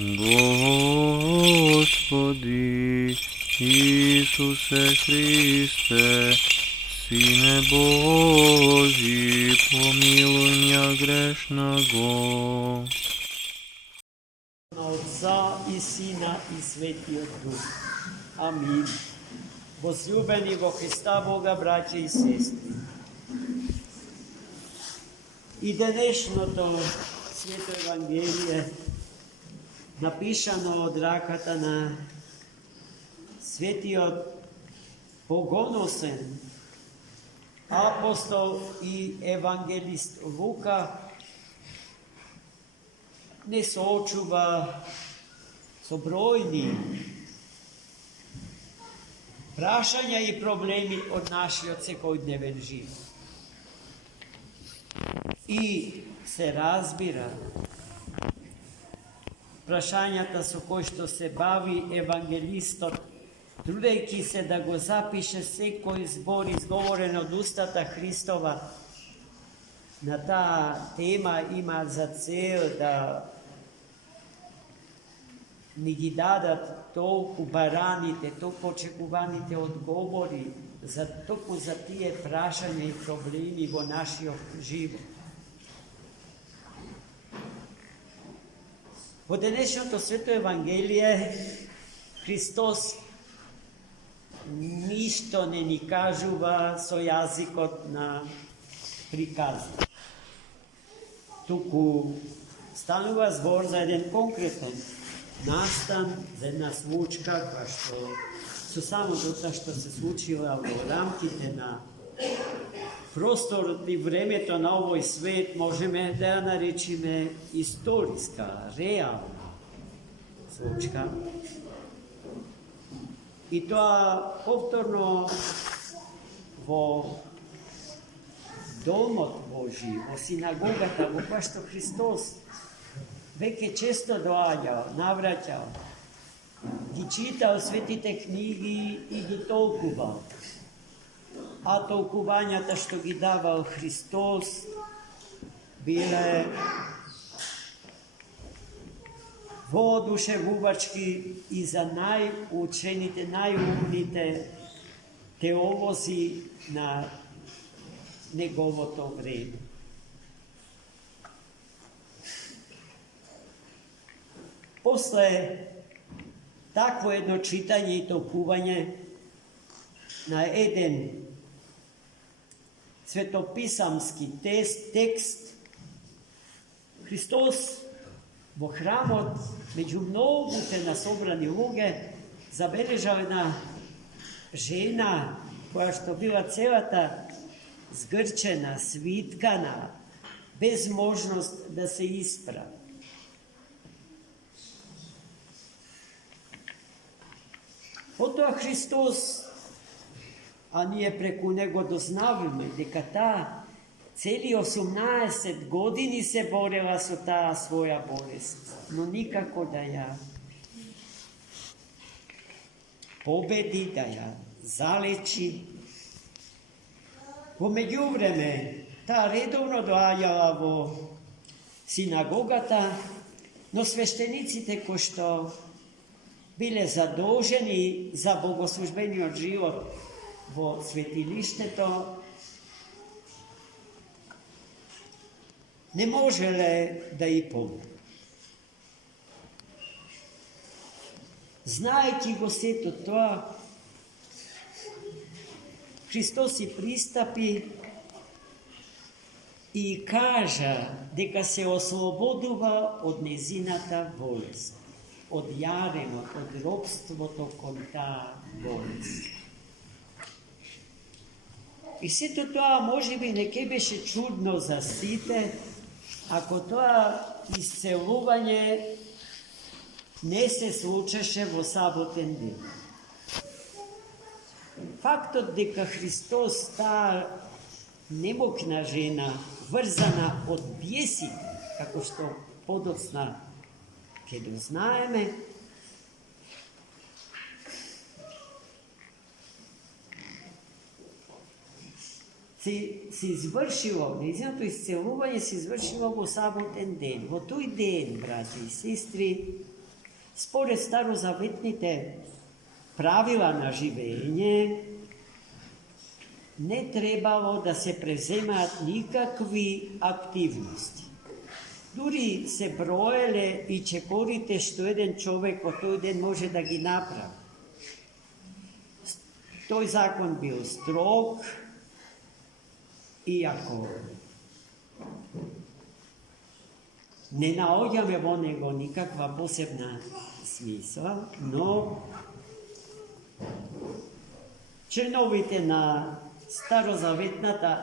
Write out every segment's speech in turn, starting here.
Господи Ісусе Христе, Сине Божий, помилуй меня грешного. Отца и Сина и Светия Дух. Амин. Возлюбени во Христа Бога, браќа и сестри. И денешното Свето Евангелие, напишано од раката на светиот богоносен апостол и евангелист Лука, не соочува со бројни прашања и проблеми од нашиот секојдневен живот. И се разбира прашањата со кои што се бави евангелистот, трудејќи се да го запише секој збор изговорен од устата Христова, на таа тема има за цел да ни ги дадат толку бараните, толку очекуваните одговори за толку за тие прашања и проблеми во нашиот живот. Во денешното Свето Евангелие Христос ништо не ни кажува со јазикот на прикази. Туку станува збор за еден конкретен настан, за една случка, која што со самото тоа што се случила во рамките на просторот и времето на овој свет, можеме да ја наречиме историска, реална случка. И тоа повторно во домот Божи, во синагогата, во која што Христос веќе често доаѓал, навраќал, ги читал светите книги и ги толкувал. А толкувањата што ги давал Христос биле воодушевувачки и за најучените, најумните теолози на неговото време. После такво едно читање и толкување на еден светописамски текст, Христос во храмот, меѓу многуте насобрани луѓе, забележал една жена која што била целата згрчена, свиткана, без можност да се исправи. Потоа Христос, а ние преку него дознаваме дека таа цели 18 години се борела со таа своја болест, но никако да ја победи, да ја залечи. Во меѓувреме, таа редовно доаѓала во синагогата, но свештениците кои што биле задолжени за богослужбениот живот во светилиштето, не можеле да и помогнат. Знаејќи го сето тоа, Христос и пристапи и кажа дека се ослободува од незината болест, од јаренот, од робството кон таа болест. И сето тоа можеби не ке беше чудно за сите, ако тоа исцелување не се случеше во саботен ден. Фактот дека Христос, таа немокна жена, врзана од биеси, како што подоцна ке дознаеме, се извршило, нејзиното исцелување се извршило во саботен ден. Во тој ден, брати и сестри, Според старозаветните правила на живење, не требало да се преземаат никакви активности. Дури се броеле и чекорите што еден човек во тој ден може да ги направи. Тој закон бил строг, иако не наоѓаме во него никаква посебна смисла, но членовите на старозаветната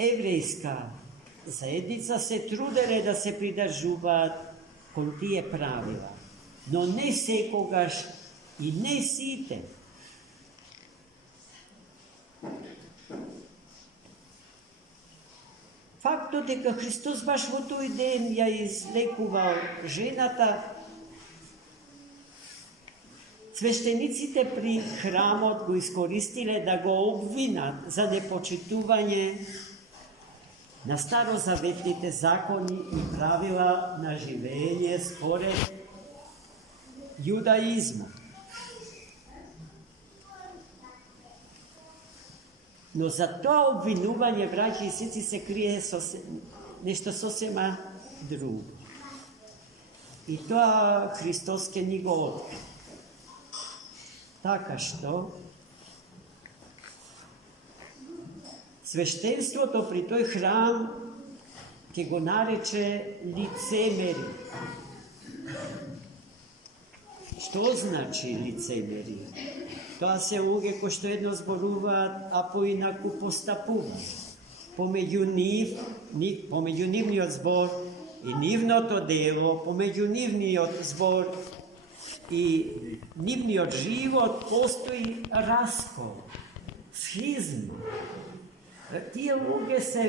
еврејска заедница се труделе да се придржуваат кон тие правила, но не секогаш и не сите. Фактот дека Христос баш во тој ден ја излекувал жената, свештениците при храмот го искористиле да го обвинат за непочитување на старозаветните закони и правила на живење според јудаизмот. Но за тоа обвинување, браќи и сестри, се крие нешто сосема друго. И тоа Христос ке ни го открие. Така што свештенството при тој храм ке го нарече лицемери. Што значи лицемери? Тоа се луѓе кои што едно зборуваат, а поинаку постапуваат. Помеѓу нивниот збор и нивното дело, помеѓу нивниот збор и нивниот живот постои раскол, схизма. Тие луѓе се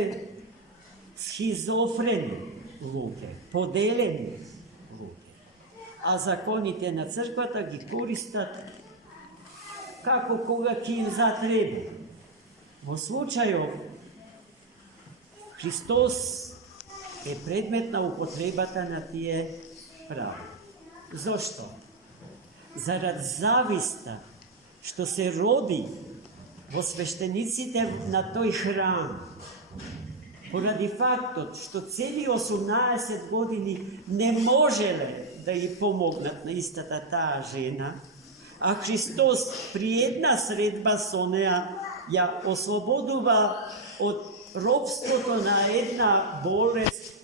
схизофрени луѓе, поделени луѓе. А законите на црквата ги користат како кога ќе им затреба. Во случајов, Христос е предмет на употребата на тие прави. Зошто? Зарад зависта што се роди во свештениците на тој храм, поради фактот што цели 18 години не можеле да ја помогнат на истата таа жена, а Христос при една средба со неа ја ослободува од робството на една болест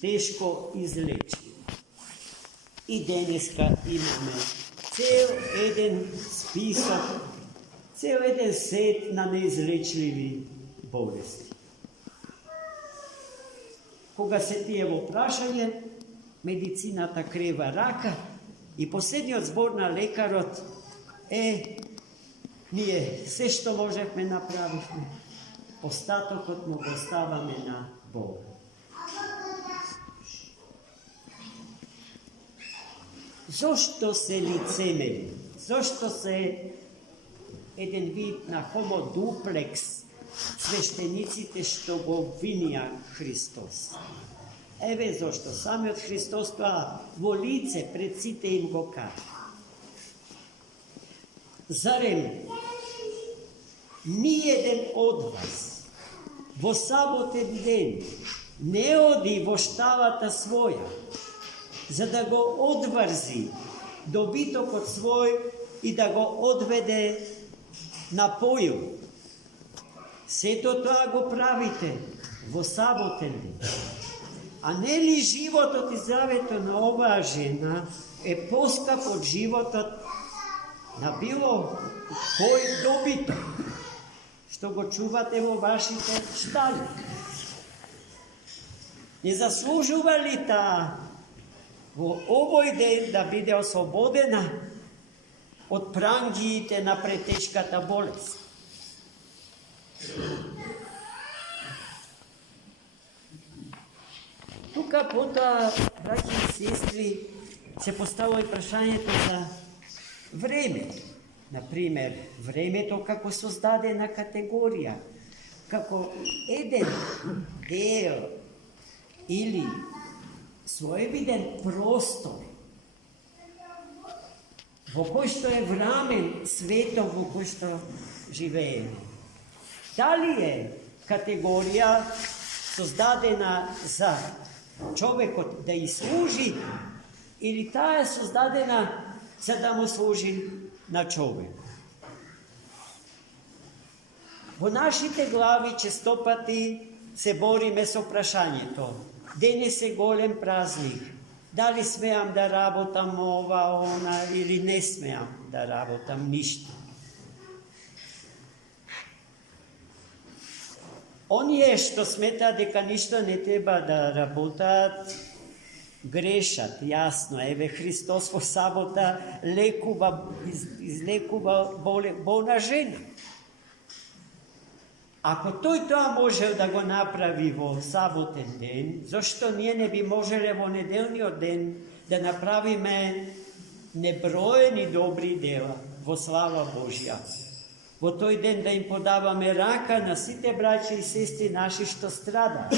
тешко излечива. И денеска имаме цел еден список, цел еден сет на неизлечливи болести. Кога се тие во прашање, медицината крева рака и последниот збор на лекарот ние се што можевме направивме, остатокот му го ставаме на Бога. Зошто се лицемери? Зошто се еден вид на хомо дуплекс свештениците што го обвинија Христос? Еве зошто самиот Христос тоа во лице пред сите им го кажа. Зарем ниеден од вас во саботен ден не оди во шталата своја за да го одврзи добитокот свој и да го одведе на поил. Сето тоа го правите во саботен ден. А не ли животот и здравето на оваа жена е поскап од животот на било кој добиток што го чувате во вашите штали? Не заслужува ли таа во овој ден да биде ослободена од прангиите на претешката болест? Тука потоа, браќи и сестри, се поставува и прашањето за време. Например, времето како создадена категорија, како еден дел или своевиден простор во кој што е времен светот во кој што живееме. Дали е категорија создадена за човекот да служи или таа е создадена за да му служи на човек? Во нашите глави честопати се бориме со прашањето. Денес е голем празник. Дали смеам да работам ова, она, или не смеам да работам ништо? Оние што сметаат дека ништо не треба да работат, грешат, јасно. Еве Христос во сабота излекува болна жена. Ако тој тоа можел да го направи во саботен ден, зашто ние не би можеле во неделниот ден да направиме неброени добри дела во слава Божја? Во тој ден да им подаваме рака на сите браќа и сестри наши што страдаат,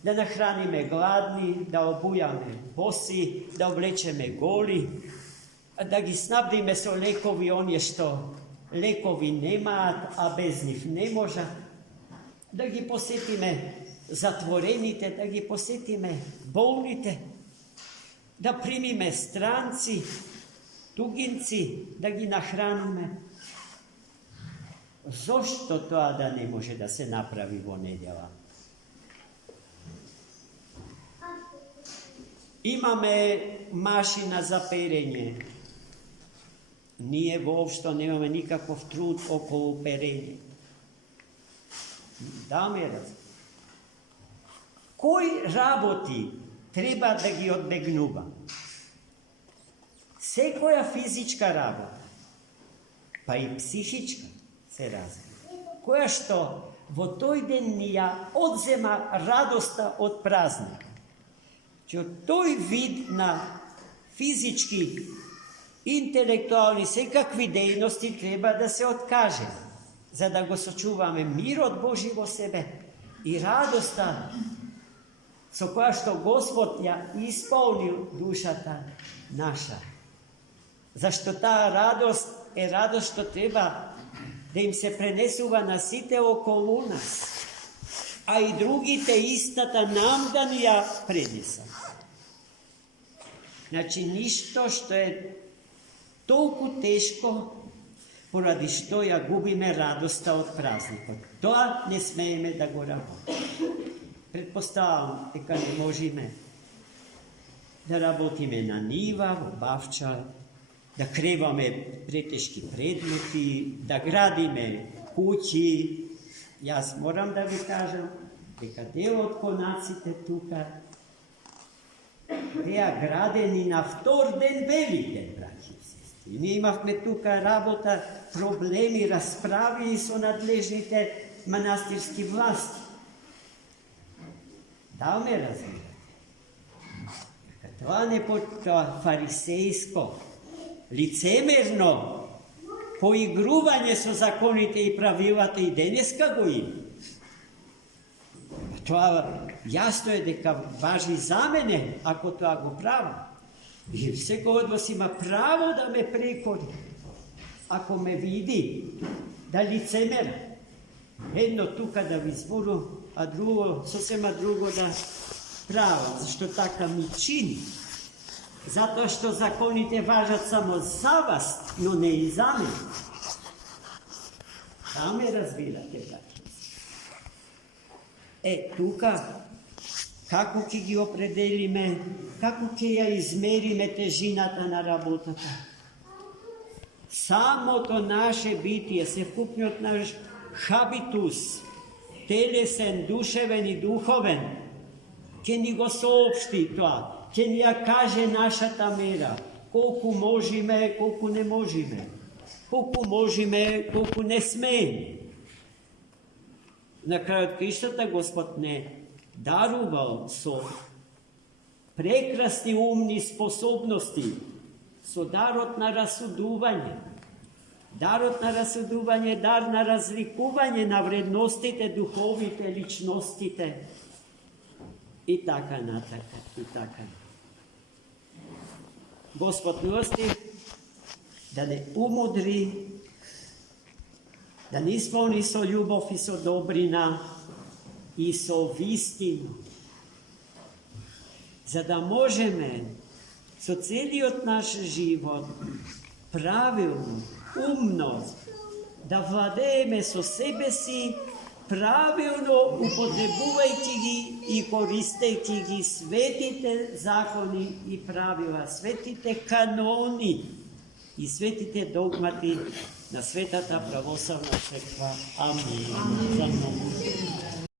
да нахраниме гладни, да обујаме боси, да облечеме голи, да ги снабдиме со лекови оние што лекови немаат, а без нив не можа, да ги посетиме затворените, да ги посетиме болните, да примиме странци, тугинци, да ги нахраниме. Зошто тоа да не може да се направи во недела? Имаме машина за перење. Ние воопшто немаме никаков труд околу перење. Да ме разбирате. Кои работи треба да ги одбегнува? Секоја физичка работа, па и психичка, се разбира, која што во тој ден ни ја одзема радоста од празник. Че тој вид на физички, интелектуални, секакви дејности треба да се откаже, за да го сочуваме мирот Божи во себе и радоста со која што Господ ја исполнил душата наша. Зашто таа радост е радост што треба да им се пренесува на сите околу нас, а и другите истата нам да ни ја пренесат. Значи, ништо што е толку тешко, поради што ја губиме радоста од празникот. Тоа не смееме да го работиме. Предпоставам дека не можеме да работиме на нива, во бавча, да креваме претешки предмети, да градиме куќи. Јас морам да ви кажам дека дел од конаците тука беа градени на втор ден Великден, браќи и сестри. Ние имавме тука работа, проблеми, расправи со надлежните манастирски власти. Да ме разбирате? Тоа не тоа фарисејско, лицемерно поигрување со законите и правилата и денеска го има. Тоа јасно е дека важи за мене, ако тоа го правам. И секој од вас има право да ме прекори, ако ме види да лицемера. Едно тука да ви зборувам, а друго, сосема друго да правам, зашто така ми чини. Затоа што законите важат само за вас, но не и за мене. Да ме разбирате, браќа. Тука, како ќе ги определиме, како ќе ја измериме тежината на работата? Самото наше битие, севкупниот наш хабитус, телесен, душевен и духовен, ќе ни го соопшти тоа, ќе ни ја каже нашата мера, колку можеме, колку не можеме, колку можеме, колку не смееме. На крајот криштата Господ не дарувал со прекрасни умни способности, со дарот на расудување. Дарот на расудување е дар на разликување на вредностите, духовите, личностите и така натака, и така. Господ милости, da ne umudri, da ne ispolni so ljubov i so dobrina i so vistinu. Za da možeme so celiot naš život pravilno, umno, da vladejeme so sebe si pravilno upotrebujajte gi i koristejte gi svetite zakoni i pravila, svetite kanoni i svetite dogmati na Svetata pravoslavna crkva. Amin. Za mnom.